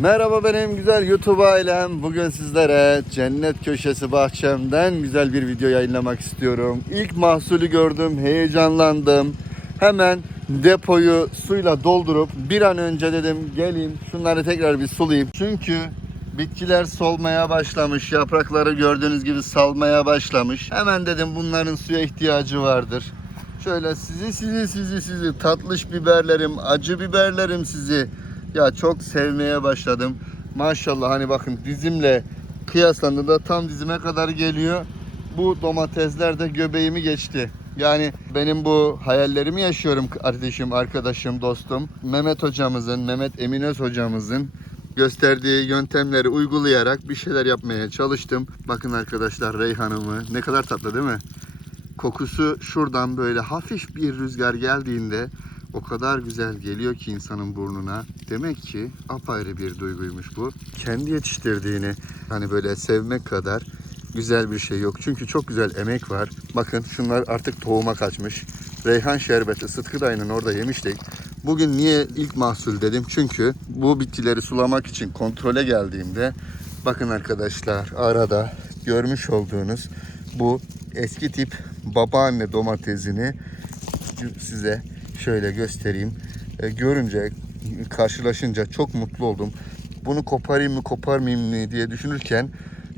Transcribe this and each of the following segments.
Merhaba benim güzel YouTube ailem. Bugün sizlere cennet köşesi bahçemden güzel bir video yayınlamak istiyorum. İlk mahsulü gördüm, heyecanlandım. Hemen depoyu suyla doldurup bir an önce dedim geleyim şunları tekrar bir sulayayım. Çünkü bitkiler solmaya başlamış, yaprakları gördüğünüz gibi salmaya başlamış. Hemen dedim bunların suya ihtiyacı vardır. Şöyle sizi sizi sizi sizi tatlış biberlerim, acı biberlerim sizi. Ya çok sevmeye başladım. Maşallah hani bakın dizimle kıyaslandığında tam dizime kadar geliyor. Bu domatesler de göbeğimi geçti. Yani benim bu hayallerimi yaşıyorum kardeşim, arkadaşım, dostum. Mehmet hocamızın, Mehmet Eminöz hocamızın gösterdiği yöntemleri uygulayarak bir şeyler yapmaya çalıştım. Bakın arkadaşlar reyhanımı ne kadar tatlı değil mi? kokusu şuradan böyle hafif bir rüzgar geldiğinde o kadar güzel geliyor ki insanın burnuna. Demek ki apayrı bir duyguymuş bu. Kendi yetiştirdiğini hani böyle sevmek kadar güzel bir şey yok. Çünkü çok güzel emek var. Bakın şunlar artık tohuma kaçmış. Reyhan şerbeti Sıtkı dayının orada yemiştik. Bugün niye ilk mahsul dedim? Çünkü bu bitkileri sulamak için kontrole geldiğimde bakın arkadaşlar arada görmüş olduğunuz bu eski tip babaanne domatesini size şöyle göstereyim. E, görünce, karşılaşınca çok mutlu oldum. Bunu koparayım mı koparmayayım mı diye düşünürken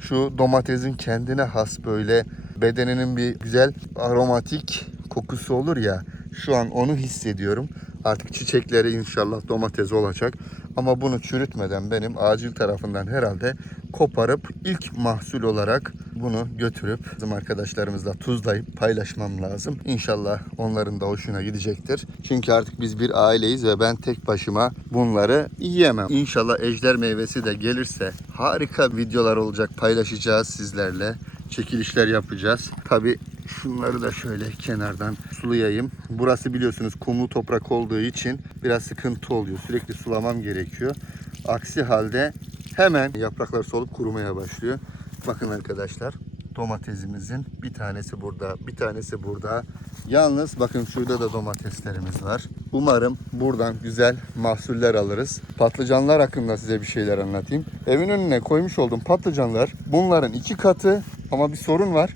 şu domatesin kendine has böyle bedeninin bir güzel aromatik kokusu olur ya şu an onu hissediyorum. Artık çiçekleri inşallah domates olacak. Ama bunu çürütmeden benim acil tarafından herhalde koparıp ilk mahsul olarak bunu götürüp bizim arkadaşlarımızla tuzlayıp paylaşmam lazım. İnşallah onların da hoşuna gidecektir. Çünkü artık biz bir aileyiz ve ben tek başıma bunları yiyemem. İnşallah ejder meyvesi de gelirse harika videolar olacak paylaşacağız sizlerle. Çekilişler yapacağız. Tabi şunları da şöyle kenardan sulayayım. Burası biliyorsunuz kumlu toprak olduğu için biraz sıkıntı oluyor. Sürekli sulamam gerekiyor. Aksi halde hemen yapraklar solup kurumaya başlıyor. Bakın arkadaşlar domatesimizin bir tanesi burada, bir tanesi burada. Yalnız bakın şurada da domateslerimiz var. Umarım buradan güzel mahsuller alırız. Patlıcanlar hakkında size bir şeyler anlatayım. Evin önüne koymuş olduğum patlıcanlar bunların iki katı ama bir sorun var.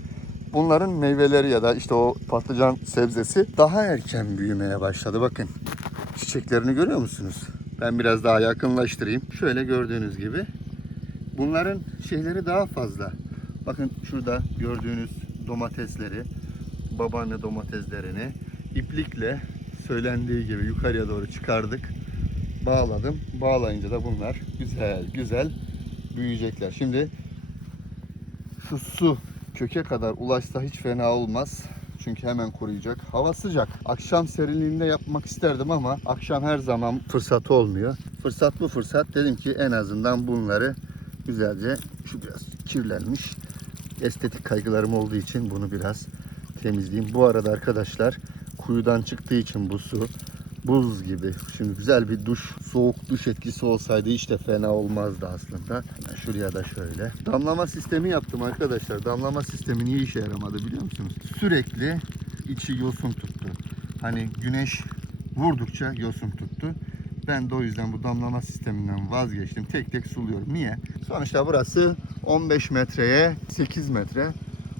Bunların meyveleri ya da işte o patlıcan sebzesi daha erken büyümeye başladı. Bakın çiçeklerini görüyor musunuz? Ben biraz daha yakınlaştırayım. Şöyle gördüğünüz gibi bunların şeyleri daha fazla. Bakın şurada gördüğünüz domatesleri, babaanne domateslerini iplikle söylendiği gibi yukarıya doğru çıkardık. Bağladım. Bağlayınca da bunlar güzel güzel büyüyecekler. Şimdi şu su köke kadar ulaşsa hiç fena olmaz. Çünkü hemen kuruyacak. Hava sıcak. Akşam serinliğinde yapmak isterdim ama akşam her zaman fırsat olmuyor. Fırsat bu fırsat. Dedim ki en azından bunları güzelce şu biraz kirlenmiş. Estetik kaygılarım olduğu için bunu biraz temizleyeyim. Bu arada arkadaşlar kuyudan çıktığı için bu su buz gibi. Şimdi güzel bir duş, soğuk duş etkisi olsaydı hiç de fena olmazdı aslında. Şuraya da şöyle. Damlama sistemi yaptım arkadaşlar. Damlama sistemi niye işe yaramadı biliyor musunuz? Sürekli içi yosun tuttu. Hani güneş vurdukça yosun tuttu. Ben de o yüzden bu damlama sisteminden vazgeçtim. Tek tek suluyorum. Niye? Sonuçta burası 15 metreye 8 metre.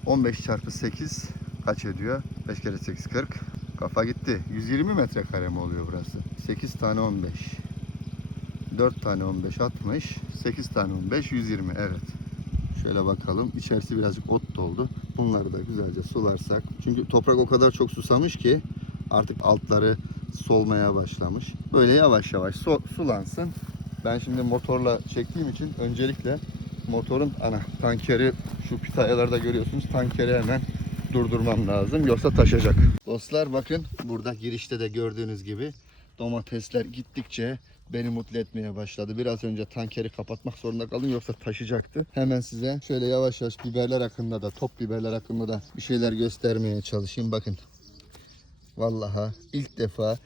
15 çarpı 8 kaç ediyor? 5 kere 8 40. Kafa gitti. 120 metrekare mi oluyor burası? 8 tane 15. 4 tane 15 60. 8 tane 15 120 evet. Şöyle bakalım. İçerisi birazcık ot doldu. Bunları da güzelce sularsak. Çünkü toprak o kadar çok susamış ki artık altları solmaya başlamış. Böyle yavaş yavaş so- sulansın. Ben şimdi motorla çektiğim için öncelikle motorun ana tankeri şu pitayalarda görüyorsunuz tankeri hemen durdurmam lazım yoksa taşacak. Dostlar bakın burada girişte de gördüğünüz gibi domatesler gittikçe beni mutlu etmeye başladı. Biraz önce tankeri kapatmak zorunda kaldım yoksa taşacaktı. Hemen size şöyle yavaş yavaş biberler hakkında da top biberler hakkında da bir şeyler göstermeye çalışayım. Bakın Vallahi ilk defa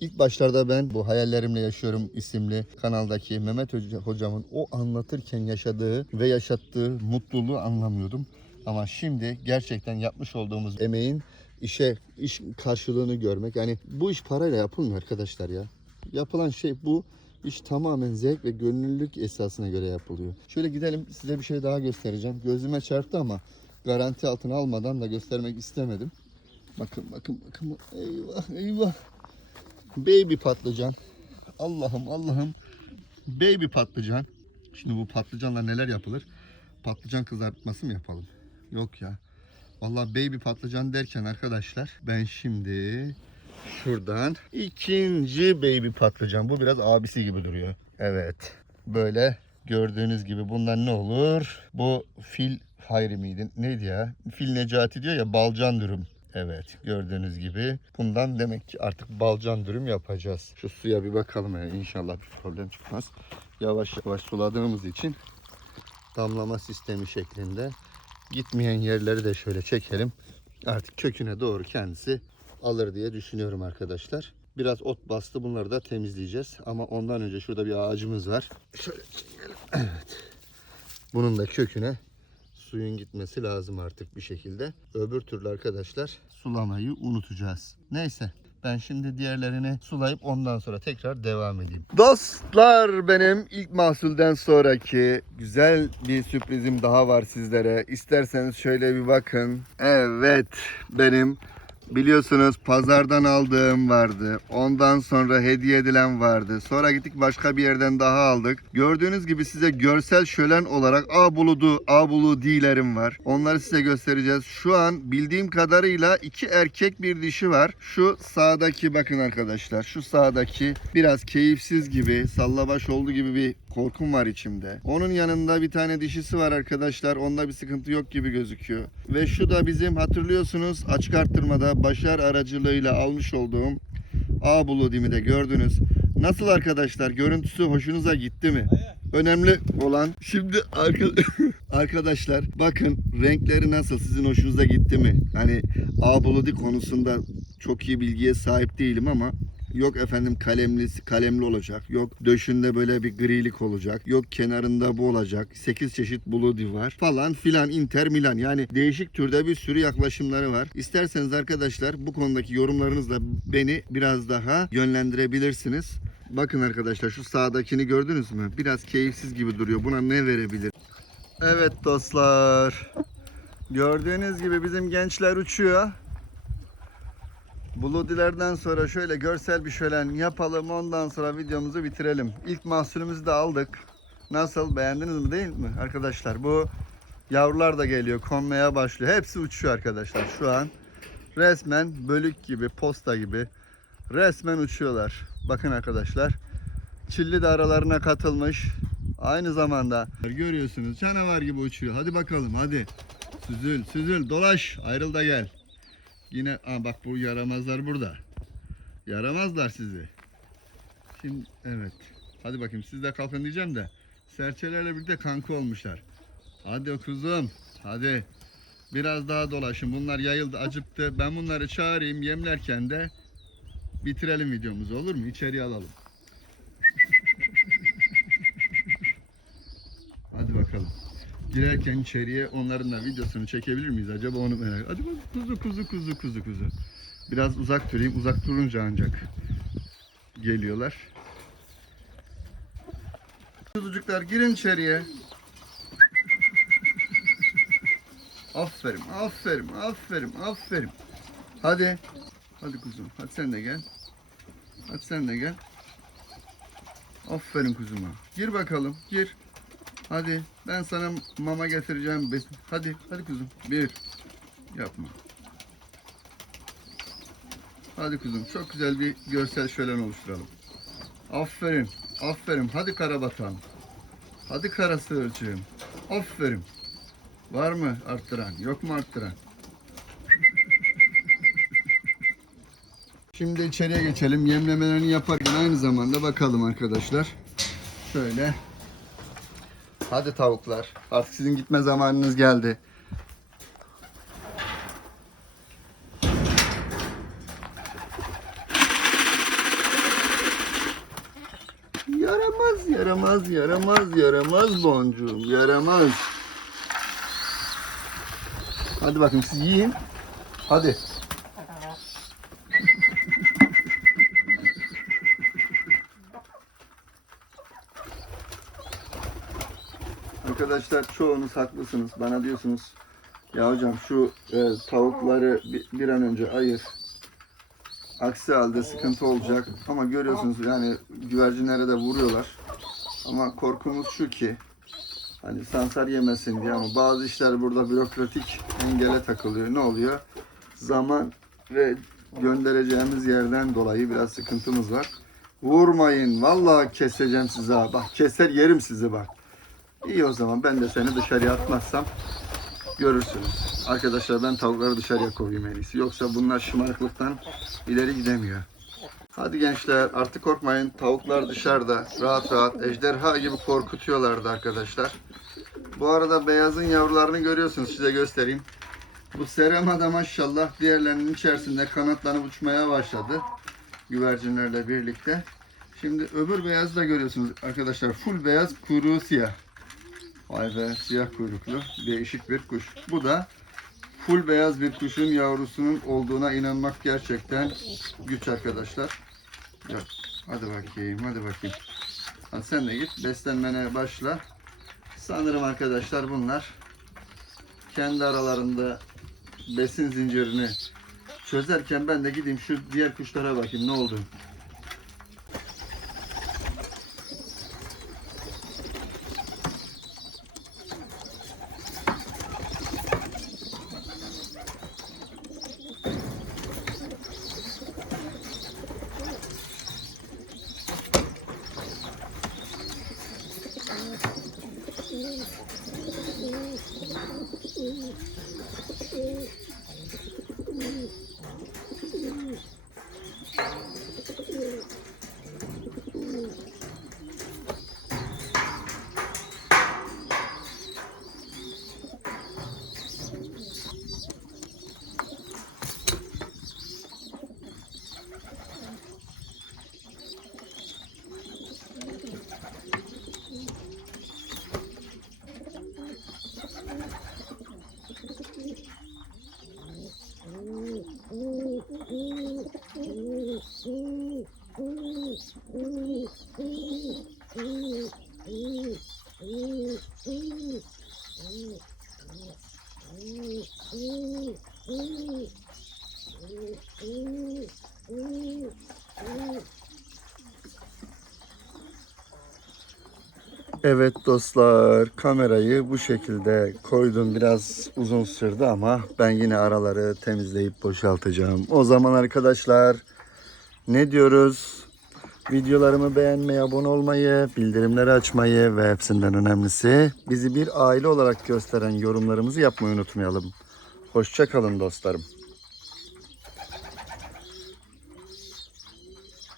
ilk başlarda ben bu hayallerimle yaşıyorum isimli kanaldaki Mehmet Hoca- hocamın o anlatırken yaşadığı ve yaşattığı mutluluğu anlamıyordum. Ama şimdi gerçekten yapmış olduğumuz emeğin işe iş karşılığını görmek yani bu iş parayla yapılmıyor arkadaşlar ya. Yapılan şey bu İş tamamen zevk ve gönüllülük esasına göre yapılıyor. Şöyle gidelim size bir şey daha göstereceğim. Gözüme çarptı ama garanti altına almadan da göstermek istemedim. Bakın bakın bakın. Eyvah eyvah. Baby patlıcan. Allah'ım Allah'ım. Baby patlıcan. Şimdi bu patlıcanla neler yapılır? Patlıcan kızartması mı yapalım? Yok ya. Vallahi baby patlıcan derken arkadaşlar ben şimdi şuradan ikinci baby patlıcan. Bu biraz abisi gibi duruyor. Evet. Böyle gördüğünüz gibi bundan ne olur? Bu fil Hayri miydi? Neydi ya? Fil Necati diyor ya balcan dürüm. Evet gördüğünüz gibi bundan demek ki artık balcan dürüm yapacağız. Şu suya bir bakalım yani inşallah bir problem çıkmaz. Yavaş yavaş suladığımız için damlama sistemi şeklinde gitmeyen yerleri de şöyle çekelim. Artık köküne doğru kendisi alır diye düşünüyorum arkadaşlar. Biraz ot bastı bunları da temizleyeceğiz. Ama ondan önce şurada bir ağacımız var. Şöyle çekelim. Evet. Bunun da köküne suyun gitmesi lazım artık bir şekilde. Öbür türlü arkadaşlar sulamayı unutacağız. Neyse ben şimdi diğerlerini sulayıp ondan sonra tekrar devam edeyim. Dostlar benim ilk mahsulden sonraki güzel bir sürprizim daha var sizlere. İsterseniz şöyle bir bakın. Evet benim Biliyorsunuz pazardan aldığım vardı. Ondan sonra hediye edilen vardı. Sonra gittik başka bir yerden daha aldık. Gördüğünüz gibi size görsel şölen olarak A buludu, A bulu dilerim var. Onları size göstereceğiz. Şu an bildiğim kadarıyla iki erkek bir dişi var. Şu sağdaki bakın arkadaşlar. Şu sağdaki biraz keyifsiz gibi, sallabaş olduğu gibi bir korkum var içimde. Onun yanında bir tane dişisi var arkadaşlar. Onda bir sıkıntı yok gibi gözüküyor. Ve şu da bizim hatırlıyorsunuz açık arttırmada Başar aracılığıyla almış olduğum A Blood'imi de gördünüz. Nasıl arkadaşlar? Görüntüsü hoşunuza gitti mi? Önemli olan şimdi arka- arkadaşlar bakın renkleri nasıl sizin hoşunuza gitti mi? Hani A Blood'i konusunda çok iyi bilgiye sahip değilim ama Yok efendim kalemli kalemli olacak. Yok döşünde böyle bir grilik olacak. Yok kenarında bu olacak. 8 çeşit bloody var falan filan Inter Milan. Yani değişik türde bir sürü yaklaşımları var. İsterseniz arkadaşlar bu konudaki yorumlarınızla beni biraz daha yönlendirebilirsiniz. Bakın arkadaşlar şu sağdakini gördünüz mü? Biraz keyifsiz gibi duruyor. Buna ne verebilir? Evet dostlar. Gördüğünüz gibi bizim gençler uçuyor. Bludilerden sonra şöyle görsel bir şölen yapalım. Ondan sonra videomuzu bitirelim. İlk mahsulümüzü de aldık. Nasıl beğendiniz mi değil mi arkadaşlar? Bu yavrular da geliyor. Konmaya başlıyor. Hepsi uçuyor arkadaşlar şu an. Resmen bölük gibi, posta gibi. Resmen uçuyorlar. Bakın arkadaşlar. Çilli de aralarına katılmış. Aynı zamanda görüyorsunuz canavar gibi uçuyor. Hadi bakalım hadi. Süzül süzül dolaş ayrıl da gel. Yine aa bak bu yaramazlar burada. Yaramazlar sizi. Şimdi evet. Hadi bakayım siz de kalkın diyeceğim de. Serçelerle birlikte kanka olmuşlar. Hadi kuzum. Hadi. Biraz daha dolaşın. Bunlar yayıldı, acıktı. Ben bunları çağırayım yemlerken de bitirelim videomuzu olur mu? İçeriye alalım. Hadi bakalım. Girerken içeriye onların da videosunu çekebilir miyiz acaba onu merak bak kuzu kuzu kuzu kuzu kuzu. Biraz uzak durayım. Uzak durunca ancak geliyorlar. Kuzucuklar girin içeriye. Aferin, aferin, aferin, aferin. Hadi. Hadi kuzum. Hadi sen de gel. Hadi sen de gel. Aferin kuzuma. Gir bakalım. Gir. Hadi ben sana mama getireceğim. Hadi hadi kuzum. Bir. Yapma. Hadi kuzum çok güzel bir görsel şölen oluşturalım. Aferin. Aferin. Hadi karabatam. Hadi kara sığırcığım. Aferin. Var mı arttıran? Yok mu arttıran? Şimdi içeriye geçelim. Yemlemelerini yaparken aynı zamanda bakalım arkadaşlar. Şöyle Hadi tavuklar. Artık sizin gitme zamanınız geldi. Yaramaz, yaramaz, yaramaz, yaramaz boncuğum, yaramaz. Hadi bakın siz yiyin. Hadi. Arkadaşlar çoğunuz haklısınız. Bana diyorsunuz ya hocam şu e, tavukları bir, an önce ayır. Aksi halde sıkıntı olacak. Ama görüyorsunuz yani güvercinlere de vuruyorlar. Ama korkumuz şu ki hani sansar yemesin diye ama bazı işler burada bürokratik engele takılıyor. Ne oluyor? Zaman ve göndereceğimiz yerden dolayı biraz sıkıntımız var. Vurmayın. Vallahi keseceğim sizi ha. Bak keser yerim sizi bak. İyi o zaman ben de seni dışarıya atmazsam görürsünüz. Arkadaşlar ben tavukları dışarıya koyayım en iyisi. Yoksa bunlar şımarıklıktan ileri gidemiyor. Hadi gençler artık korkmayın. Tavuklar dışarıda rahat rahat ejderha gibi korkutuyorlardı arkadaşlar. Bu arada beyazın yavrularını görüyorsunuz. Size göstereyim. Bu serema da maşallah diğerlerinin içerisinde kanatlanıp uçmaya başladı. Güvercinlerle birlikte. Şimdi öbür beyazı da görüyorsunuz arkadaşlar. Full beyaz kuyruğu siyah. Vay be siyah kuyruklu değişik bir kuş. Bu da full beyaz bir kuşun yavrusunun olduğuna inanmak gerçekten güç arkadaşlar. Yok. Hadi bakayım hadi bakayım. Hadi sen de git beslenmene başla. Sanırım arkadaşlar bunlar kendi aralarında besin zincirini çözerken ben de gideyim şu diğer kuşlara bakayım ne oldu. Evet dostlar kamerayı bu şekilde koydum biraz uzun sürdü ama ben yine araları temizleyip boşaltacağım. O zaman arkadaşlar ne diyoruz? Videolarımı beğenmeyi, abone olmayı, bildirimleri açmayı ve hepsinden önemlisi bizi bir aile olarak gösteren yorumlarımızı yapmayı unutmayalım. Hoşçakalın dostlarım.